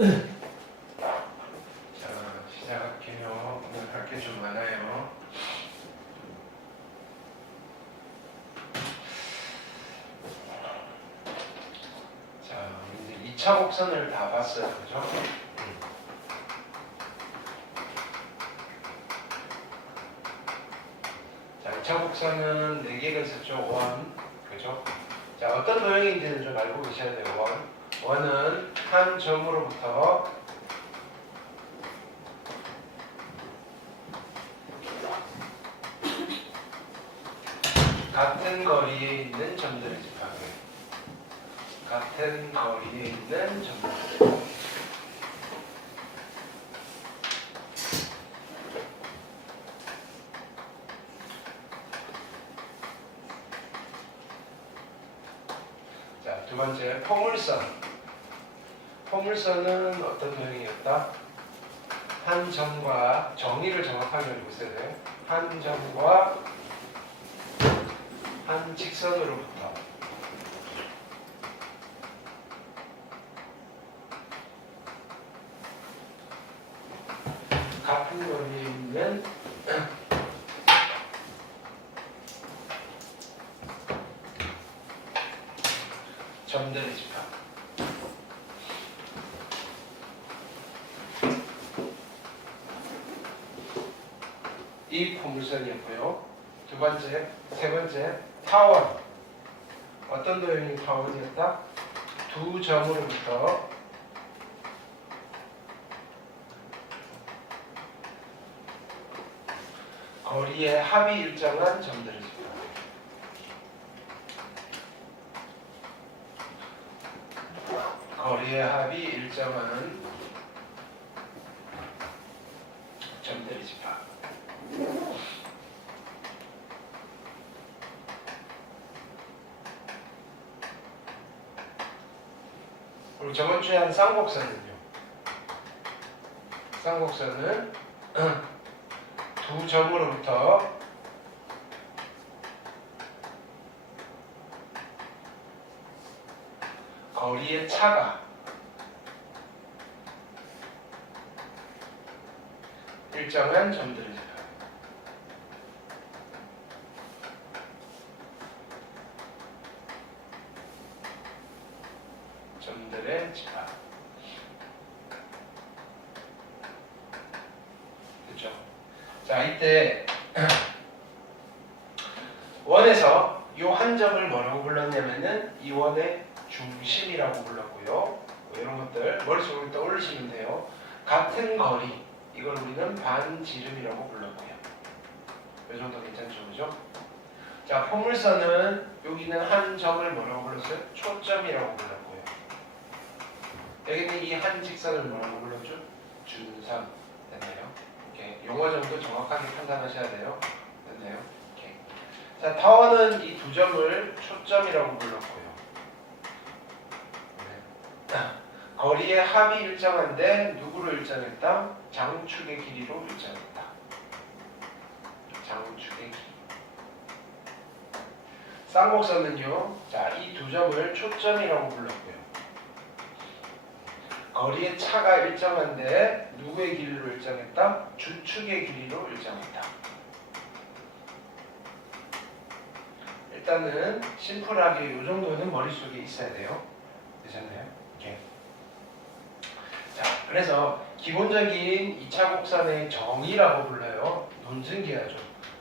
자, 시작할게요. 오늘 할 게 좀 많아요. 자, 이제 2차 곡선을 다 봤어요. 그죠? 자, 2차 곡선은 4개가 있었죠. 원. 그죠? 자, 어떤 도형인지는 좀 알고 계셔야 돼요. 원. 원은 한 점으로부터 같은 거리에 있는 점들을 집합해요. 같은 거리에 있는 점들. 자, 두 번째, 포물선. 포물선은 어떤 도형이었다? 한 점과 정의를 정확하게 알고 있어야 돼요. 한 점과 한 직선으로부터 같은 거리에 있는 점들의 집합. 이 포물선이었고요. 두 번째, 세 번째, 타원. 어떤 도형이 타원이었다? 두 점으로부터 거리의 합이 일정한 점들을 집합. 거리의 합이 일정한 점들의 집합. 그리고 저번 주에 한 쌍곡선은요. 쌍곡선은 두 점으로부터 거리의 차가 일정한 점들을 집합. 점들의 집합. 그렇죠? 자, 이때 원에서 이 한 점을 뭐라고 불렀냐면은 이 원의 중심이라고 불렀고요. 뭐 이런 것들 머릿속으로 떠올리시면 돼요. 같은 거리, 이걸 우리는 반지름이라고 불렀고요. 이 정도 괜찮죠, 그죠? 자, 포물선은 여기는 한 점을 뭐라고 불렀어요? 초점이라고 불렀고요. 여기는 이 한 직선을 뭐라고 불렀죠? 준선. 됐나요? 오케이. 용어 정도 정확하게 판단하셔야 돼요. 됐나요? 오케이. 자, 타원은 이 두 점을 초점이라고 불렀고요. 네. 거리의 합이 일정한데 누구로 일정했다? 장축의 길이로 일정했다. 장축의 길이. 쌍곡선은요. 자, 이 두 점을 초점이라고 불렀고요. 거리의 차가 일정한데 누구의 길이로 일정했다? 주축의 길이로 일정했다. 일단은 심플하게 이 정도는 머릿속에 있어야 돼요. 되셨나요? 오케이. 자, 그래서 기본적인 2차 곡선의 정의라고 불러요. 논증기하죠.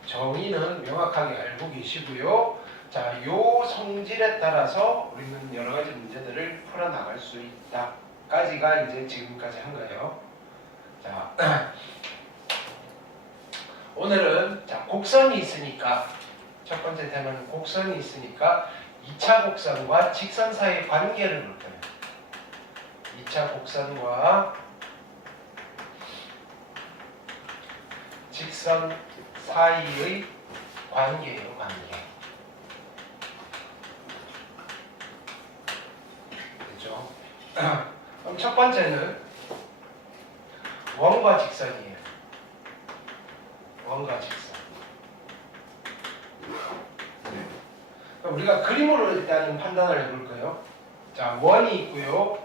정의는 명확하게 알고 계시고요. 자, 요 성질에 따라서 우리는 여러 가지 문제들을 풀어나갈 수 있다. 까지가 이제 지금까지 한 거예요. 자, 오늘은 자, 곡선이 있으니까 첫 번째 테마는 곡선이 있으니까 2차 곡선과 직선 사이의 관계를 볼 거예요. 2차 곡선과 직선 사이의 관계예요, 관계. 그렇죠? 그럼 첫 번째는 원과 직선이에요. 원과 직선. 그럼 우리가 그림으로 일단 판단을 해볼 거예요. 자, 원이 있고요.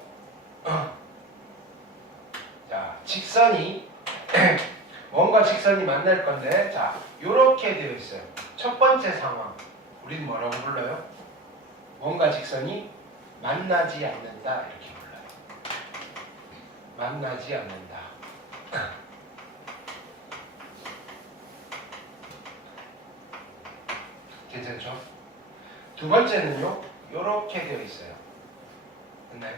직선이 원과 직선이 만날 건데, 자, 요렇게 되어 있어요. 첫 번째 상황, 우리는 뭐라고 불러요? 원과 직선이 만나지 않는다, 이렇게 불러요. 만나지 않는다. 괜찮죠? 두 번째는요, 요렇게 되어 있어요. 됐나요?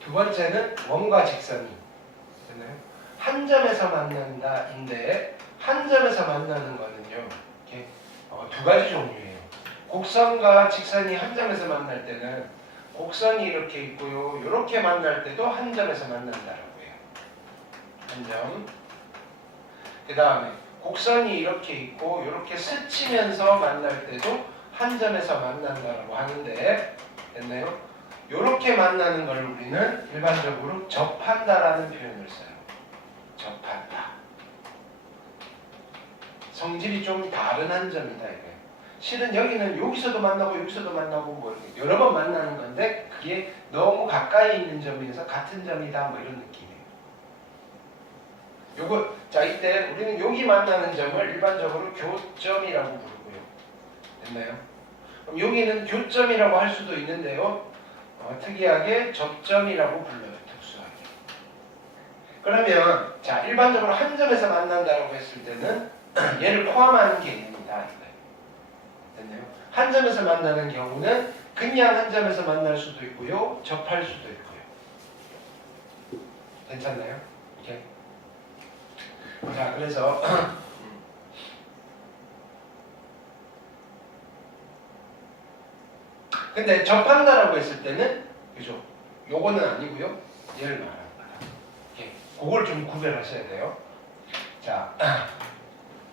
두 번째는 원과 직선이, 됐나요? 한 점에서 만난다인데, 한 점에서 만나는 거는요, 이렇게 두 가지 종류예요. 곡선과 직선이 한 점에서 만날 때는 곡선이 이렇게 있고요, 이렇게 만날 때도 한 점에서 만난다라고 해요. 한 점. 그 다음에 곡선이 이렇게 있고 이렇게 스치면서 만날 때도 한 점에서 만난다라고 하는데, 됐나요? 이렇게 만나는 걸 우리는 일반적으로 접한다라는 표현을 써요. 접한다. 성질이 좀 다른 한 점이다 이거예요. 실은 여기는 여기서도 만나고 여기서도 만나고 뭐 이렇게 여러 번 만나는 건데, 그게 너무 가까이 있는 점이어서 같은 점이다 뭐 이런 느낌이에요. 요거, 자, 이때 우리는 여기 만나는 점을 일반적으로 교점이라고 부르고요. 됐나요? 그럼 여기는 교점이라고 할 수도 있는데요, 특이하게 접점이라고 불러요. 특수하게. 그러면 자, 일반적으로 한 점에서 만난다고 했을 때는 얘를 포함하는 개념이다 이거예요. 됐나요? 한 점에서 만나는 경우는 그냥 한 점에서 만날 수도 있고요, 접할 수도 있고요. 괜찮나요? 이렇게. 자, 그래서 근데 접한다라고 했을 때는, 그죠? 요거는 아니고요, 얘를 말하는 거다. 이렇게. 그걸 좀 구별하셔야 돼요. 자,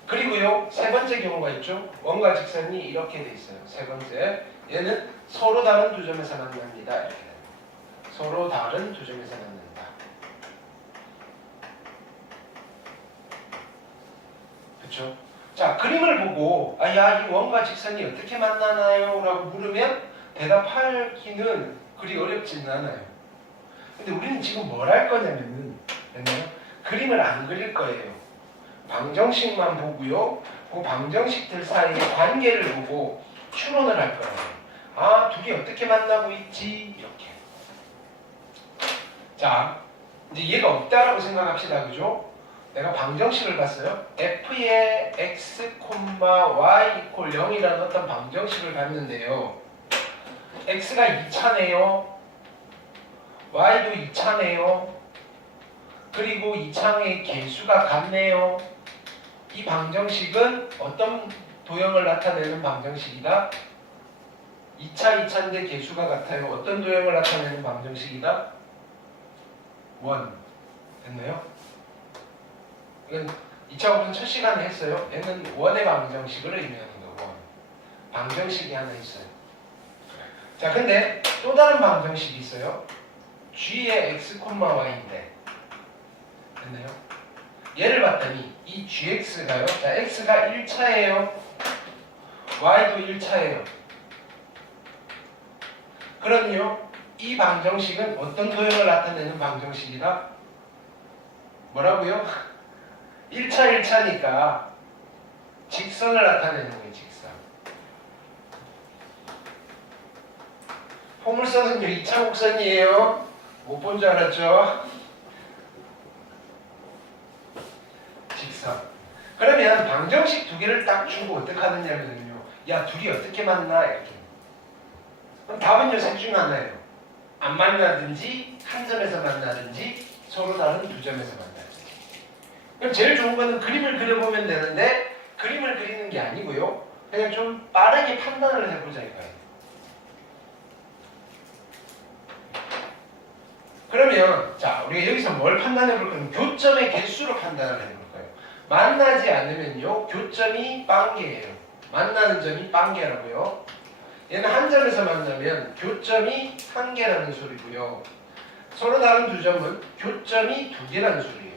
그리고요, 세 번째 경우가 있죠. 원과 직선이 이렇게 돼 있어요. 세 번째, 얘는 서로 다른 두 점에서 만납니다. 이렇게 됩니다. 서로 다른 두 점에서 만난다. 그렇죠? 자, 그림을 보고 야, 이 원과 직선이 어떻게 만나나요? 라고 물으면 대답하기는 그리 어렵지는 않아요. 근데 우리는 지금 뭘 할 거냐면은, 그림을 안 그릴 거예요. 방정식만 보고요, 그 방정식들 사이의 관계를 보고 추론을 할 거예요. 아, 둘이 어떻게 만나고 있지? 이렇게. 자, 이제 얘가 없다라고 생각합시다. 그죠? 내가 방정식을 봤어요. f의 x, y 이퀄 0이라는 어떤 방정식을 봤는데요. x가 2차네요. y도 2차네요. 그리고 2차의 개수가 같네요. 이 방정식은 어떤 도형을 나타내는 방정식이다? 2차인데 개수가 같아요. 어떤 도형을 나타내는 방정식이다? 원. 됐나요? 이건 2차 공부는 첫 시간에 했어요. 얘는 원의 방정식을 의미하는 거고, 방정식이 하나 있어요. 자, 근데 또 다른 방정식이 있어요. g의 x, y인데, 됐나요? 얘를 봤더니 이 gx가요, 자, x가 1차예요, y도 1차예요. 그럼요, 이 방정식은 어떤 도형을 나타내는 방정식이다? 뭐라고요? 1차니까 직선을 나타내는 거예요. 직선. 포물선은요, 2차 곡선이에요. 못 본 줄 알았죠? 직선. 그러면 방정식 두 개를 딱 주고 어떻게 하느냐면요, 야, 둘이 어떻게 만나? 이렇게. 그럼 답은요, 셋 중 하나예요. 안 만나든지, 한 점에서 만나든지, 서로 다른 두 점에서 만나든지. 그럼 제일 좋은 거는 그림을 그려보면 되는데, 그림을 그리는 게 아니고요, 그냥 좀 빠르게 판단을 해보자 이거예요. 그러면 자, 우리가 여기서 뭘 판단해 볼 거는 교점의 개수로 판단을 해볼 거예요. 만나지 않으면요, 교점이 빵개예요. 만나는 점이 빵개라고요. 얘는 한 점에서 만나면 교점이 한 개라는 소리고요. 서로 다른 두 점은 교점이 두 개라는 소리예요.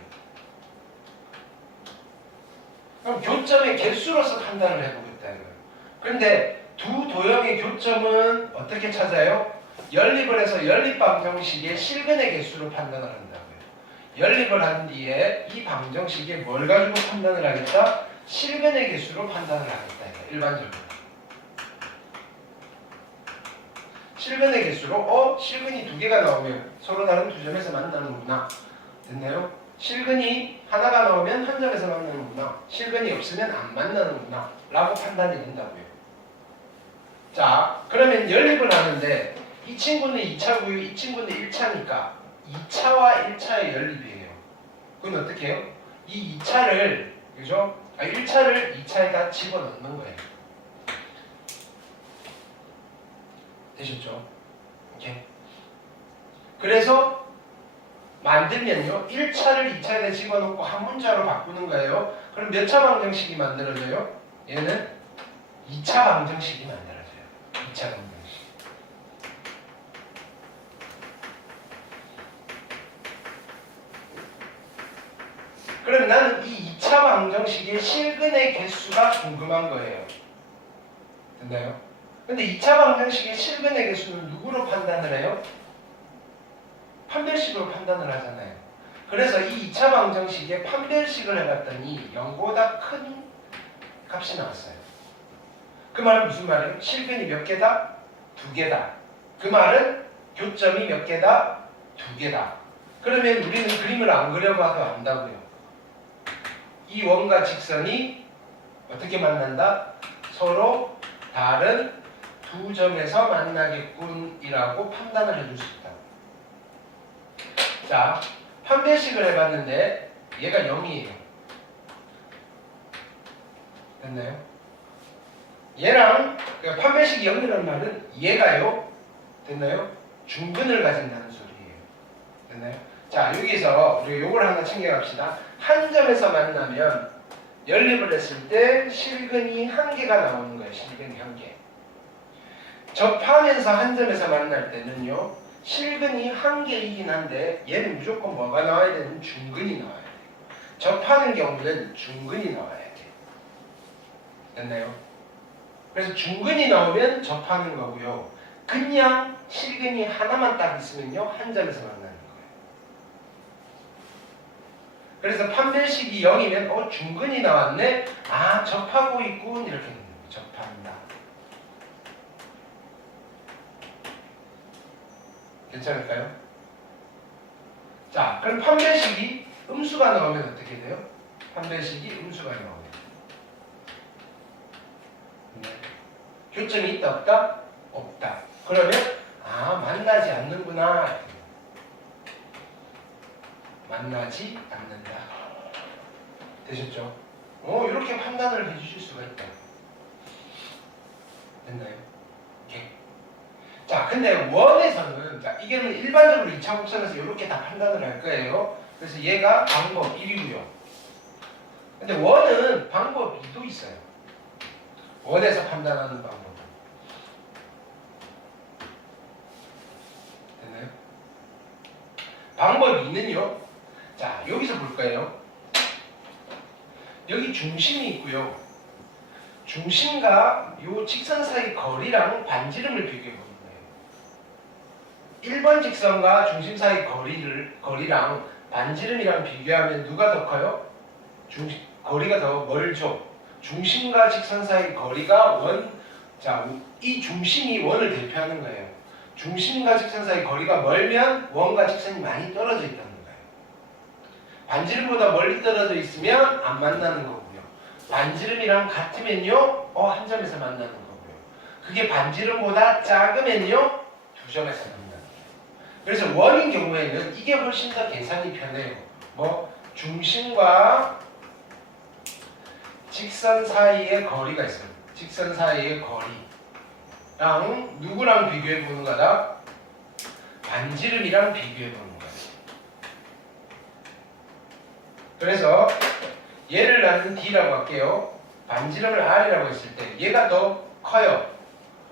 그럼 교점의 개수로서 판단을 해보겠다 이거예요. 그런데 두 도형의 교점은 어떻게 찾아요? 연립을 해서 연립방정식의 실근의 개수로 판단을 한다고요. 연립을 한 뒤에 이 방정식에 뭘 가지고 판단을 하겠다? 실근의 개수로 판단을 하겠다. 일반적으로. 실근의 개수로 실근이 두 개가 나오면 서로 다른 두 점에서 만나는구나. 됐나요? 실근이 하나가 나오면 한 점에서 만나는구나. 실근이 없으면 안 만나는구나. 라고 판단이 된다고요. 자, 그러면 연립을 하는데 이 친구는 2차고요. 이 친구는 1차니까 2차와 1차의 연립이에요. 그건 어떻게 해요? 이 2차를, 그죠? 1차를 2차에다 집어넣는 거예요. 되셨죠? 오케이. 그래서 만들면요. 1차를 2차에다 집어넣고 한 문자로 바꾸는 거예요. 그럼 몇 차 방정식이 만들어져요? 얘는 2차 방정식이 만들어져요. 2차 방정식. 그럼 나는 이 2차 방정식의 실근의 개수가 궁금한 거예요. 됐나요? 근데 2차 방정식의 실근의 개수는 누구로 판단을 해요? 판별식으로 판단을 하잖아요. 그래서 이 2차 방정식에 판별식을 해봤더니 0보다 큰 값이 나왔어요. 그 말은 무슨 말이에요? 실근이 몇 개다? 2개다. 그 말은 교점이 몇 개다? 2개다. 그러면 우리는 그림을 안 그려봐도 안다고요. 이 원과 직선이 어떻게 만난다? 서로 다른 두 점에서 만나겠군이라고 판단을 해줄 수 있다. 자, 판별식을 해봤는데 얘가 0이에요. 됐나요? 얘랑 그러니까 판별식이 0이라는 말은 얘가요. 됐나요? 중근을 가진다는 소리예요. 됐나요? 자, 여기서 우리 요걸 하나 챙겨갑시다. 한 점에서 만나면 연립을 했을 때 실근이 1개가 나오는 거예요. 실근이 1개. 접하면서 한 점에서 만날 때는요. 실근이 1개이긴 한데 얘는 무조건 뭐가 나와야 되는? 중근이 나와야 돼요. 접하는 경우는 중근이 나와야 돼요. 됐나요? 그래서 중근이 나오면 접하는 거고요. 그냥 실근이 하나만 딱 있으면요. 한 점에서 만나는 거예요. 그래서 판별식이 0이면 중근이 나왔네. 아, 접하고 있군. 이렇게 되는 거예요. 접한다. 괜찮을까요? 자, 그럼 판별식이 음수가 나오면 어떻게 돼요? 판별식이 음수가 나오면 교점이 있다 없다? 없다. 그러면 만나지 않는구나. 만나지 않는다. 되셨죠? 이렇게 판단을 해주실 수가 있다. 됐나요? 오케이. 자, 근데 원에서는 이게는 일반적으로 2차 곡선에서 이렇게 다 판단을 할 거예요. 그래서 얘가 방법 1이고요. 근데 원은 방법 2도 있어요. 원에서 판단하는 방법. 됐나요? 방법 2는요. 자, 여기서 볼 거예요. 여기 중심이 있고요. 중심과 요 직선 사이 거리랑 반지름을 비교해 보는 거예요. 1번 직선과 중심 사이 거리랑 반지름이랑 비교하면 누가 더 커요? 거리가 더 멀죠. 중심과 직선 사이 거리가 원. 자, 이 중심이 원을 대표하는 거예요. 중심과 직선 사이 거리가 멀면 원과 직선이 많이 떨어져 있다는 거예요. 반지름보다 멀리 떨어져 있으면 안 만나는 거고요. 반지름이랑 같으면요, 한 점에서 만나는 거고요. 그게 반지름보다 작으면요, 두 점에서 만나는 거예요. 그래서 원인 경우에는 이게 훨씬 더 계산이 편해요. 중심과 직선 사이의 거리가 있어요. 직선 사이의 거리랑 누구랑 비교해 보는 거다? 반지름이랑 비교해 보는 거예요. 그래서 얘를 나는 D라고 할게요. 반지름을 R이라고 했을 때 얘가 더 커요.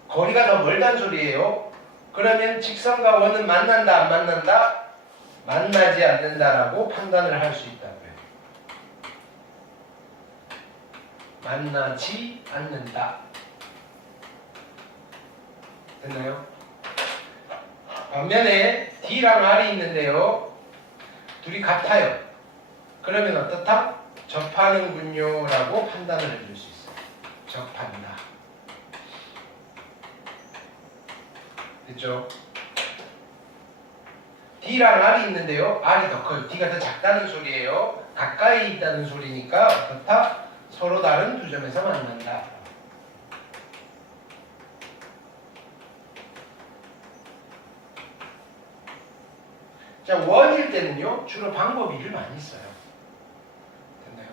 거리가 더 멀다는 소리예요. 그러면 직선과 원은 만난다 안 만난다? 만나지 않는다라고 판단을 할 수 있다고요. 만나지 않는다. 됐나요? 반면에 D랑 R이 있는데요. 둘이 같아요. 그러면 어떻다? 접하는군요 라고 판단을 해줄 수 있어요. 접한다. 됐죠? D랑 R이 있는데요. R이 더 커요. D가 더 작다는 소리예요. 가까이 있다는 소리니까 어떻다? 서로 다른 두 점에서 만난다. 자, 원일 때는요. 주로 방법 1을 많이 써요. 됐나요?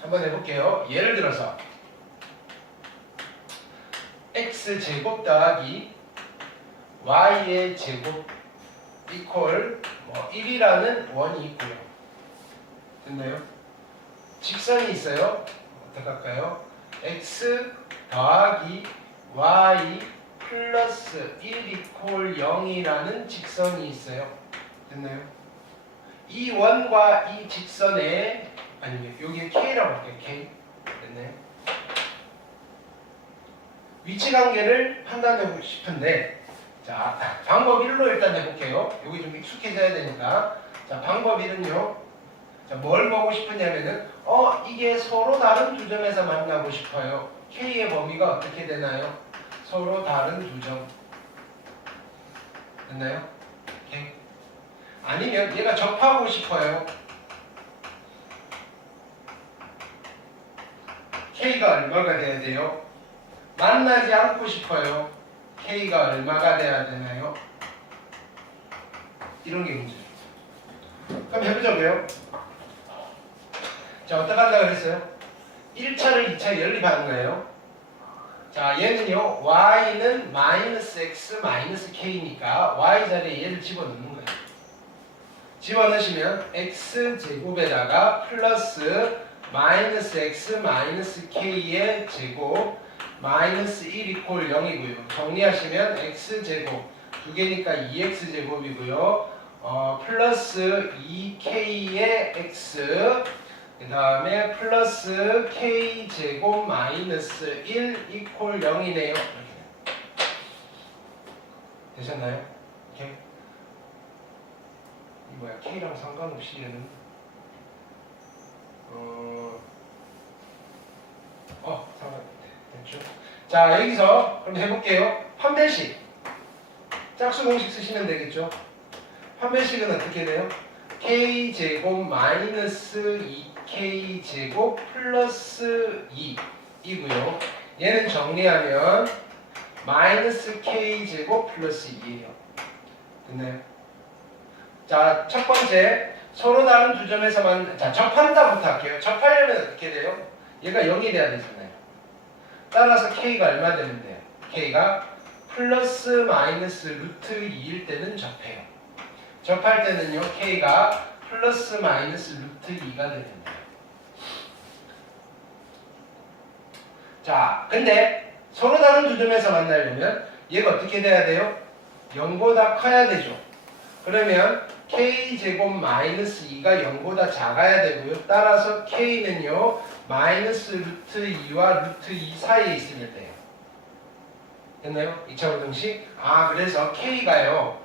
한번 해볼게요. 예를 들어서 x제곱 더하기 y의 제곱 이퀄 1이라는 원이 있고요. 됐나요? 직선이 있어요. 어떻게 할까요? x 더하기 y 플러스 1 이퀄 0이라는 직선이 있어요. 됐나요? 이 원과 이 직선에 아니면 여기에 k라고 할게요. k. 됐나요? 위치 관계를 판단하고 싶은데 자, 방법 1로 일단 해볼게요. 여기 좀 익숙해져야 되니까. 자, 방법 1은요. 자, 뭘 보고 싶으냐면은 이게 서로 다른 두 점에서 만나고 싶어요. K의 범위가 어떻게 되나요? 서로 다른 두 점. 됐나요? 오케이. 아니면 얘가 접하고 싶어요. K가 얼마가 돼야 돼요? 만나지 않고 싶어요. K가 얼마가 돼야 되나요? 이런 게 문제예요. 그럼 해보자고요. 자, 어떻게 한다고 그랬어요? 1차를 2차 연립하는 거예요. 자, 얘는요. y는 마이너스 x 마이너스 k니까 y 자리에 얘를 집어넣는 거예요. 집어넣으시면 x제곱에다가 플러스 마이너스 x 마이너스 k의 제곱 마이너스 1 이퀄 0이고요. 정리하시면 x제곱 두 개니까 2x제곱이고요. 플러스 2k의 x 그 다음에 플러스 k제곱 마이너스 1 이퀄 0이네요. 되셨나요? 오케이. 이 뭐야? k랑 상관없이 얘는 상관없대. 됐죠? 자, 여기서 그럼 해볼게요. 판별식. 짝수 공식 쓰시면 되겠죠? 판별식은 어떻게 돼요? k제곱 마이너스 2k제곱 플러스 2이고요. 얘는 정리하면 마이너스 k제곱 플러스 2예요. 됐나요? 자, 첫 번째 서로 다른 두 점에서만 자, 접한다부터 할게요. 접하려면 어떻게 돼요? 얘가 0이 돼야 되잖아요. 따라서 k가 얼마 되면 돼요? k가 플러스 마이너스 루트 2일 때는 접해요. 접할 때는요. k가 플러스 마이너스 루트 2가 됩니다. 자, 근데 서로 다른 두 점에서 만나려면 얘가 어떻게 돼야 돼요? 0보다 커야 되죠. 그러면 k제곱 마이너스 2가 0보다 작아야 되고요. 따라서 k는요. 마이너스 루트 2와 루트 2 사이에 있으면 돼요. 됐나요? 2차 고등식. 그래서 k가요.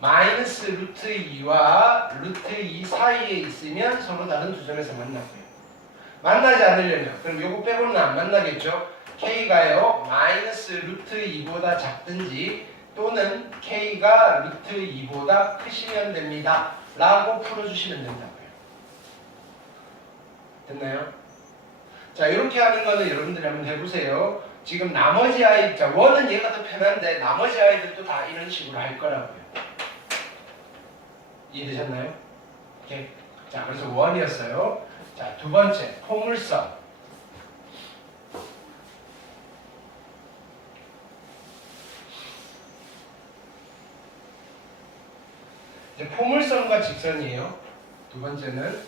마이너스 루트 2와 루트 2 사이에 있으면 서로 다른 두 점에서 만나고요. 만나지 않으려면 그럼 요거 빼고는 안 만나겠죠? k가요. 마이너스 루트 2보다 작든지 또는 k가 루트 2보다 크시면 됩니다. 라고 풀어주시면 된다고요. 됐나요? 자, 이렇게 하는 거는 여러분들이 한번 해보세요. 지금 나머지 아이, 자, 원은 얘가 더 편한데 나머지 아이들도 다 이런 식으로 할 거라고요. 이해되셨나요? 오케이. 자, 그래서 원이었어요. 자, 두 번째, 포물선. 이제 포물선과 직선이에요. 두 번째는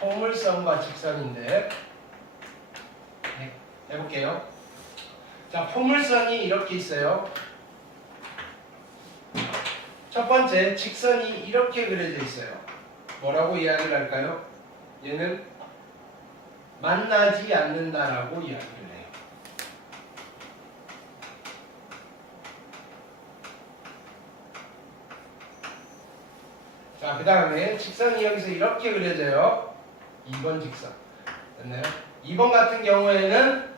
포물선과 직선인데 해볼게요. 자, 포물선이 이렇게 있어요. 첫 번째, 직선이 이렇게 그려져 있어요. 뭐라고 이야기를 할까요? 얘는 만나지 않는다라고 이야기를 해요. 자, 그 다음에 직선이 여기서 이렇게 그려져요. 2번 직선. 됐나요? 2번 같은 경우에는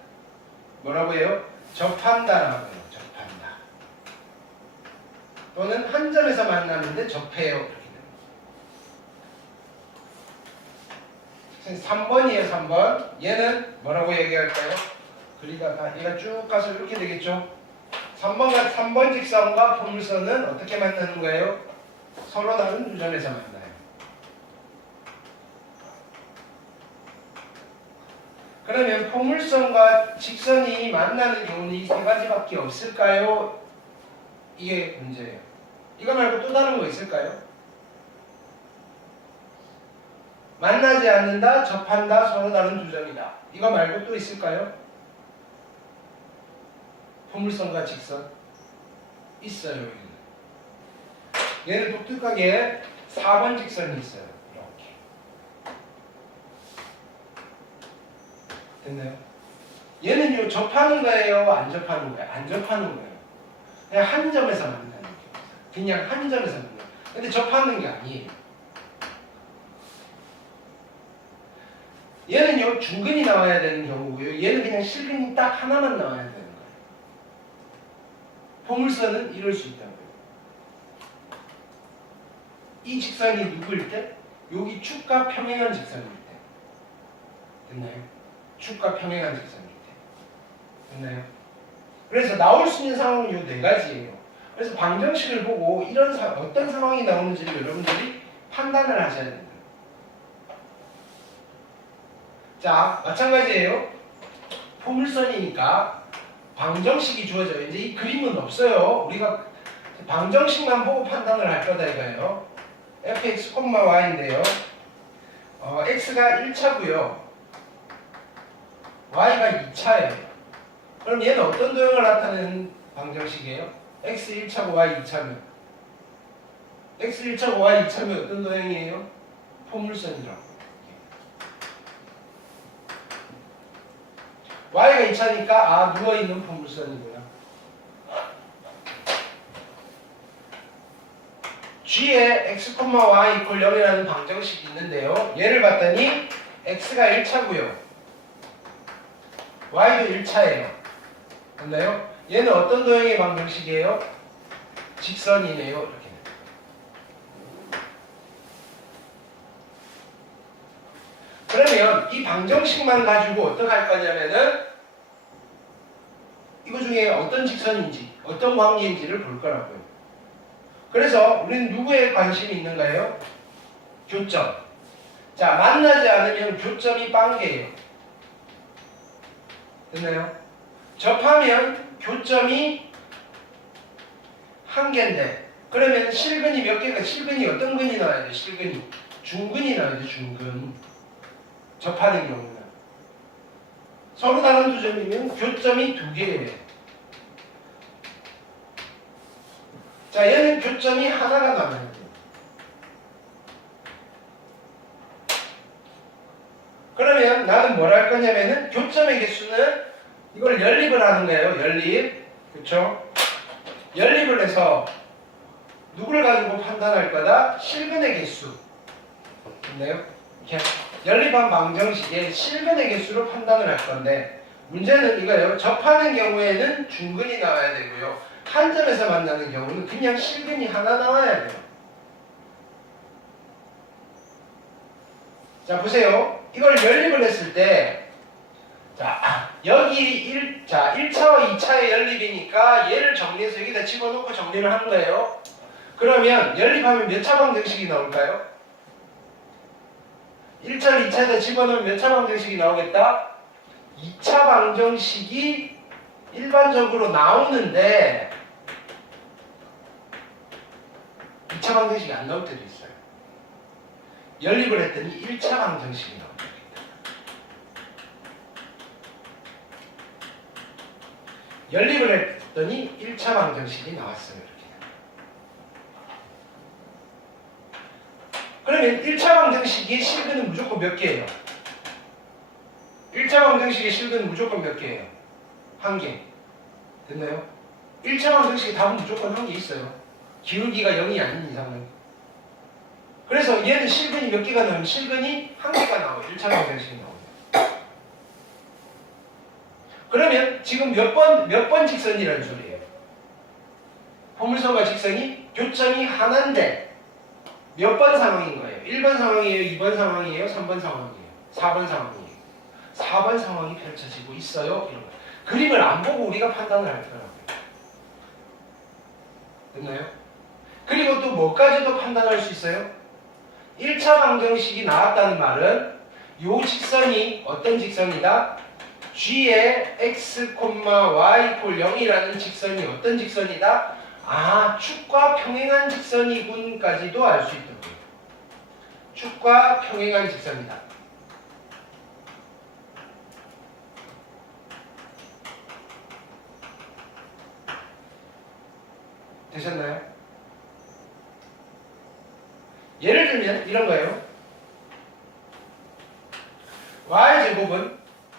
뭐라고 해요? 접한다라고 해요. 접한다. 또는 한 점에서 만나는데 접해요. 이렇게 됩니다. 3번이에요. 3번. 얘는 뭐라고 얘기할까요? 그리다가 얘가 쭉 가서 이렇게 되겠죠. 3번 직선과 포물선은 어떻게 만나는 거예요? 서로 다른 두 점에서 만나요. 그러면 포물선과 직선이 만나는 경우는 이 세 가지밖에 없을까요? 이게 문제예요. 이거 말고 또 다른 거 있을까요? 만나지 않는다, 접한다, 서로 다른 두 점이다. 이거 말고 또 있을까요? 포물선과 직선 있어요. 여기는. 얘는 독특하게 4번 직선이 있어요. 이렇게. 됐나요? 얘는요, 접하는 거예요? 안 접하는 거예요? 안 접하는 거예요. 그냥 한 점에서 만나는 거예요. 그냥 한 점에서 만나는 거예요. 근데 접하는 게 아니에요. 얘는요, 중근이 나와야 되는 경우고요. 얘는 그냥 실근이 딱 하나만 나와야 되는 거예요. 포물선은 이럴 수 있다고요. 이 직선이 누구일 때? 여기 축과 평행한 직선일 때. 됐나요? 축과 평행한 직선일 때. 됐나요? 그래서 나올 수 있는 상황은 이 네 가지예요. 그래서 방정식을 보고 이런 어떤 상황이 나오는지를 여러분들이 판단을 하셔야 됩니다. 자, 마찬가지예요. 포물선이니까 방정식이 주어져요. 이제 이 그림은 없어요. 우리가 방정식만 보고 판단을 할 거다 이거예요. fx, y인데요. x가 1차고요. y가 2차예요. 그럼 얘는 어떤 도형을 나타내는 방정식이에요? x 1차고 y 2차면 x 1차고 y 2차면 어떤 도형이에요? 포물선이라고. y가 2차니까 누워있는 포물선이고요. g에 x, y = 0이라는 방정식이 있는데요. 얘를 봤더니 x가 1차고요. y도 1차예요. 됐나요? 얘는 어떤 도형의 방정식이에요? 직선이네요. 이렇게. 그러면 이 방정식만 가지고 어떻게 할 거냐면은 이거 중에 어떤 직선인지 어떤 관계인지를 볼 거라고요. 그래서 우리는 누구에 관심이 있는가요? 교점. 자, 만나지 않으면 교점이 빵개예요. 됐나요? 접하면 교점이 한 개인데 그러면 실근이 몇 개가? 실근이 어떤 근이 나와야 돼? 실근이 중근이 나와야 돼. 중근. 접하는 경우는 서로 다른 두 점이면 교점이 두 개예요. 자, 얘는 교점이 하나가 남아야 돼요. 그러면 나는 뭘 할 거냐면은 교점의 개수는 이걸 연립을 하는 거예요. 연립. 그쵸? 연립을 해서 누구를 가지고 판단할 거다? 실근의 개수. 있나요? 이렇게 연립한 방정식의 실근의 개수로 판단을 할 건데 문제는 이거예요. 접하는 경우에는 중근이 나와야 되고요. 한 점에서 만나는 경우는 그냥 실근이 하나 나와야 돼요. 자, 보세요. 이걸 연립을 했을 때 자, 여기 1차와 2차의 연립이니까 얘를 정리해서 여기다 집어넣고 정리를 한 거예요. 그러면 연립하면 몇 차 방정식이 나올까요? 1차를 2차에다 집어넣으면 몇 차 방정식이 나오겠다? 2차 방정식이 일반적으로 나오는데 2차 방정식이 안 나올 때도 있어요. 연립을 했더니 1차 방정식이 나옵니다. 연립을 했더니 1차 방정식이 나왔어요. 이렇게. 그러면 1차 방정식이 실근은 무조건 몇 개예요? 방정식의 실근은 무조건 몇 개예요? 한 개. 됐나요? 1차 방정식의 답은 무조건 한 개 있어요. 기울기가 0이 아닌 이상은. 그래서 얘는 실근이 몇 개가 나오면 실근이 한 개가 나와요. 1차 방정식이 나오면. 그러면 지금 몇 번 직선이라는 소리예요? 포물선과 직선이 교점이 하나인데 몇 번 상황인 거예요? 1번 상황이에요? 2번 상황이에요? 3번 상황이에요? 4번 상황이에요? 4번 상황이 펼쳐지고 있어요. 이런 거. 그림을 안 보고 우리가 판단을 할 거라고요. 됐나요? 그리고 또 뭐까지도 판단할 수 있어요? 1차 방정식이 나왔다는 말은 이 직선이 어떤 직선이다? G의 x, y = 0이라는 직선이 어떤 직선이다? 아, 축과 평행한 직선이군까지도 알 수 있다고요. 축과 평행한 직선이다. 되셨나요? 예를 들면 이런 거예요. y제곱은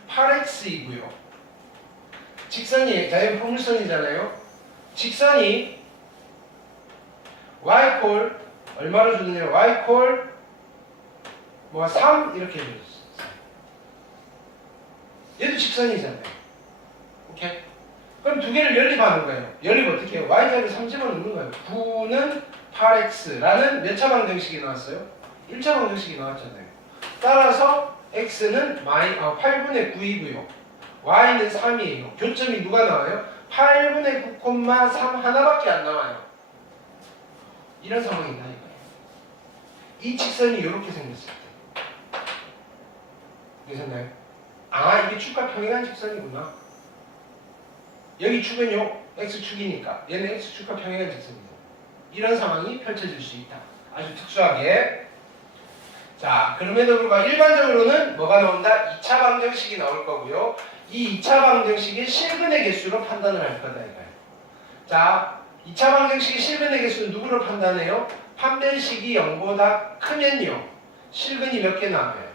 8x이고요. 직선이 자연 포물선이잖아요. 직선이 y 콜 얼마로 주느냐? y 콜 3 이렇게 해줬어요. 얘도 직선이잖아요. 오케이? 그럼 두 개를 연립하는 거예요. 연립 어떻게 해요? y자를 3집어 넣는 거예요. 9는 8x라는 몇 차 방정식이 나왔어요? 1차 방정식이 나왔잖아요. 따라서 x는 8분의 9이고요. y는 3이에요. 교점이 누가 나와요? 8분의 9,3 하나밖에 안 나와요. 이런 상황이다 이거예요. 이 직선이 이렇게 생겼을 때. 되셨나요? 아, 이게 축과 평행한 직선이구나. 여기 축은요, x축이니까 얘는 x축과 평행한 직선입니다. 이런 상황이 펼쳐질 수 있다. 아주 특수하게. 자, 그럼에도 불구하고 일반적으로는 뭐가 나온다? 2차 방정식이 나올 거고요. 이 2차 방정식의 실근의 개수로 판단을 할 거다 이거예요. 자, 2차 방정식의 실근의 개수는 누구로 판단해요? 판별식이 0보다 크면요. 실근이 몇 개 나와요?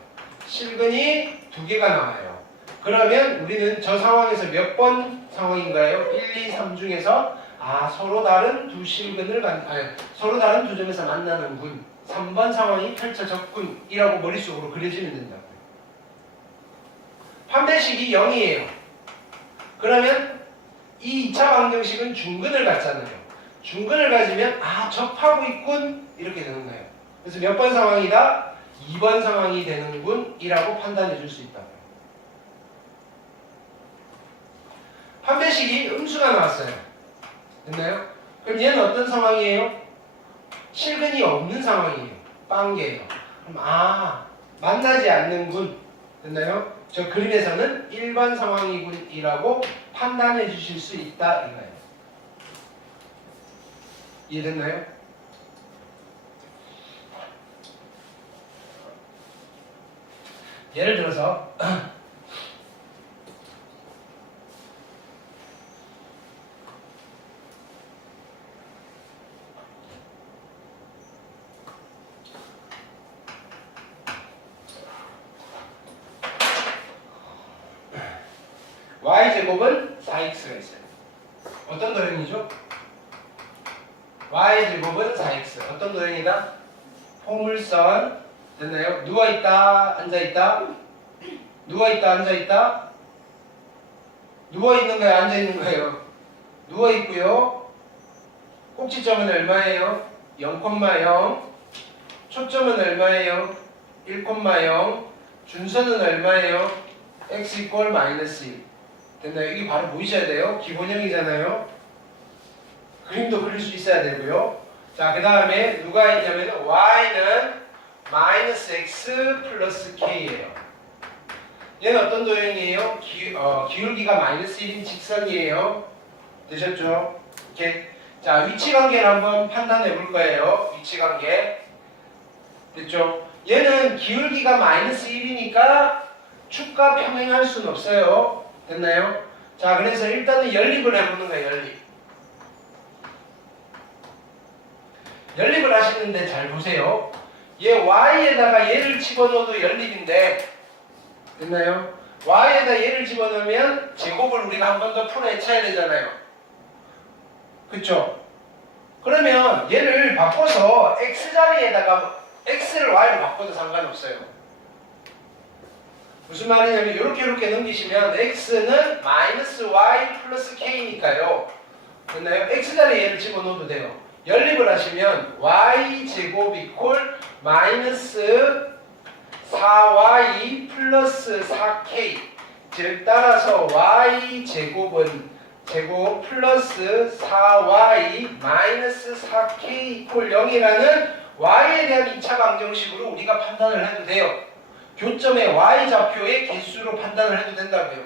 실근이 2개가 나와요. 그러면 우리는 저 상황에서 몇 번 상황인가요? 1, 2, 3 중에서 서로 다른 두 실근을 서로 다른 두 점에서 만나는군. 3번 상황이 펼쳐졌군 이라고 머릿속으로 그려지면 된다고요. 판별식이 0이에요. 그러면 이 2차 방정식은 중근을 갖잖아요. 중근을 가지면 접하고 있군 이렇게 되는 거예요. 그래서 몇 번 상황이다? 2번 상황이 되는군 이라고 판단해 줄 수 있다고요. 판별식이 음수가 나왔어요. 됐나요? 그럼 얘는 어떤 상황이에요? 실근이 없는 상황이에요. 빵개예요. 그럼 만나지 않는군. 됐나요? 저 그림에서는 일반 상황이군 이라고 판단해 주실 수 있다 이거예요. 이해됐나요? 예를 들어서 y제곱은 4x가 있어요. 어떤 도형이죠? y제곱은 4x. 어떤 도형이다? 포물선. 됐나요? 누워있다, 앉아있다? 누워있다, 앉아있다? 누워있는 거예요? 앉아있는 거예요? 누워있고요. 꼭지점은 얼마예요? 0,0. 초점은 얼마예요? 1,0. 준선은 얼마예요? x = -1. 됐나요? 이게 바로 보이셔야 돼요. 기본형이잖아요. 그림도 그릴 수 있어야 되고요. 자, 그 다음에 누가 있냐면 y는 -x 플러스 k예요. 얘는 어떤 도형이에요? 기울기가 -1인 직선이에요. 되셨죠? 이렇게. 자, 위치관계를 한번 판단해 볼 거예요. 위치관계. 됐죠? 얘는 기울기가 -1이니까 축과 평행할 수는 없어요. 됐나요? 자, 그래서 일단은 연립을 해보는 거예요. 연립을 하시는데 잘 보세요. 얘 y에다가 얘를 집어넣어도 연립인데, 됐나요? y에다 얘를 집어넣으면 제곱을 우리가 한 번 더 풀어헤쳐야 되잖아요. 그쵸? 그러면 얘를 바꿔서 x자리에다가 x를 y로 바꿔도 상관없어요. 무슨 말이냐면 이렇게 넘기시면 x는 마이너스 y 플러스 k니까요. 됐나요? x자리에 얘를 집어넣어도 돼요. 연립을 하시면 y제곱 이퀄 마이너스 4y 플러스 4k 즉 따라서 y제곱은 제곱 플러스 4y 마이너스 4k 이퀄 0이라는 y에 대한 2차 방정식으로 우리가 판단을 해도 돼요. 교점의 y좌표의 개수로 판단을 해도 된다고요.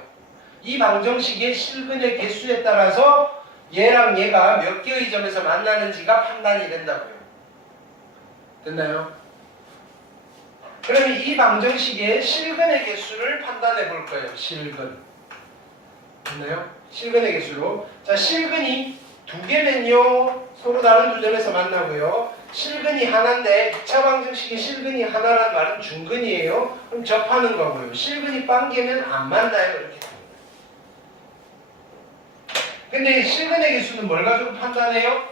이 방정식의 실근의 개수에 따라서 얘랑 얘가 몇 개의 점에서 만나는지가 판단이 된다고요. 됐나요? 그러면 이 방정식의 실근의 개수를 판단해 볼 거예요. 실근. 됐나요? 실근의 개수로. 자, 실근이 두 개면요. 서로 다른 두 점에서 만나고요. 실근이 하나인데 2차 방정식의 실근이 하나란 말은 중근이에요. 그럼 접하는 거고요. 실근이 빵개면 안 만나요. 이렇게 됩니다. 근데 실근의 개수는 뭘 가지고 판단해요?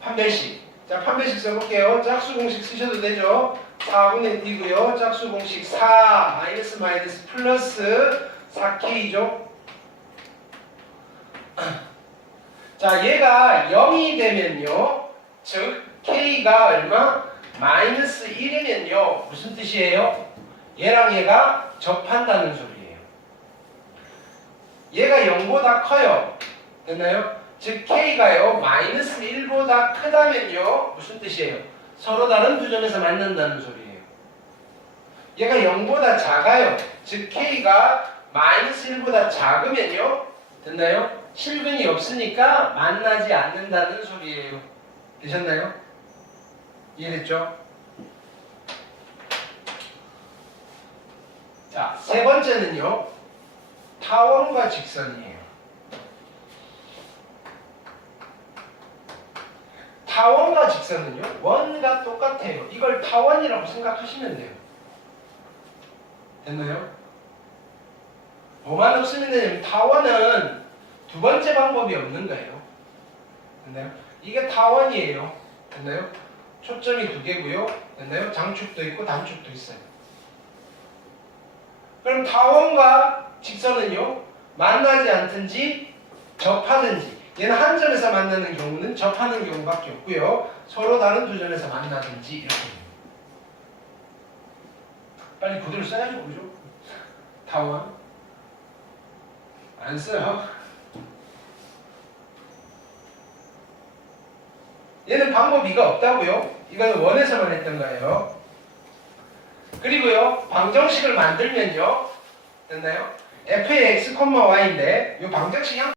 판별식. 자, 판별식 써볼게요. 짝수 공식 쓰셔도 되죠. 4분의 D고요. 짝수 공식 4 마이너스 마이너스 플러스 4K죠. 자, 얘가 0이 되면요. 즉 K가 얼마? 마이너스 1이면요. 무슨 뜻이에요? 얘랑 얘가 접한다는 소리예요. 얘가 0보다 커요. 됐나요? 즉 K가요. 마이너스 1보다 크다면요. 무슨 뜻이에요? 서로 다른 두 점에서 만난다는 소리예요. 얘가 0보다 작아요. 즉 K가 마이너스 1보다 작으면요. 됐나요? 실근이 없으니까 만나지 않는다는 소리예요. 되셨나요? 이해됐죠? 자, 세 번째는요. 타원과 직선이에요. 타원과 직선은요. 원과 똑같아요. 이걸 타원이라고 생각하시면 돼요. 됐나요? 뭐만 없으면 되냐면 타원은 두 번째 방법이 없는 거예요. 됐나요? 이게 타원이에요. 됐나요? 초점이 두 개고요. 됐나요? 장축도 있고 단축도 있어요. 그럼 타원과 직선은요. 만나지 않든지 접하든지 얘는 한 점에서 만나는 경우는 접하는 경우밖에 없고요. 서로 다른 두 점에서 만나든지 이렇게 빨리 그대로 써야죠. 그죠? 타원 안 써요. 얘는 방법이가 없다고요. 이거는 원에서만 했던 거예요. 그리고요. 방정식을 만들면요. 됐나요? f의 x, y인데 이 방정식 형